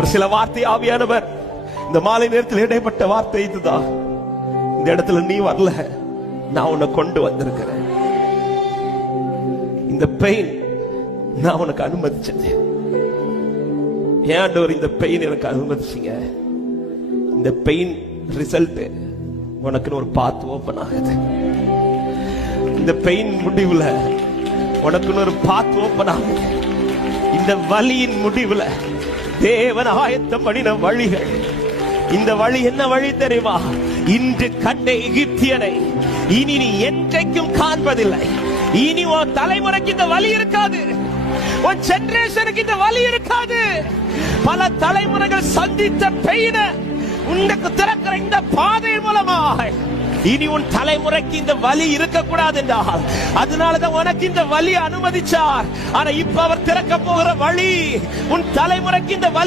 ஒரு சில வார்த்தை ஆவியானவர் இந்த மாலை நேரத்தில் இடைப்பட்ட வார்த்தை இதுதான். இந்த இடத்துல நீ வரல, நான் உன்னை கொண்டு வந்திருக்கிறேன். இந்த பெயின் நான் உனக்கு அனுமதிச்சது. ஏன் ஆண்டவர் இந்த பெயின் எனக்கு அனுமதிச்சீங்க? இந்த பெயின் ரிசல்ட் உனக்குன்னு ஒரு பாத் ஓபன் ஆகுது. இந்த பெயின் முடிவுல உனக்குன்னு ஒரு பாத் ஓபன் ஆகுது. இந்த வலியின் முடிவுல தேவன் ஆயத்தம் பண்ணின வழிகள். இந்த வழி என்ன வழி தெரியுமா? இன்று கண்ட எகிப்தியனை இனி நீ என்றைக்கும் காண்பதில்லை. இனி உன் தலைமுறைக்கு இந்த வலி இருக்காது. உன் ஜெனரேஷனுக்கு இந்த வலி இருக்காது. பல தலைமுறைகள் சந்தித்த பெயின உனக்கு திறக்கிற இந்த பாதை மூலமாக இனி உன் தலைமுறைக்கு இந்த வலி இருக்கக்கூடாது என்றால் அதனாலதான் உனக்கு இந்த வலி அனுமதிச்சார். ஆனா இப்ப அவர் திறக்க போகிற வழி உன் தலைமுறைக்கு இந்த வலி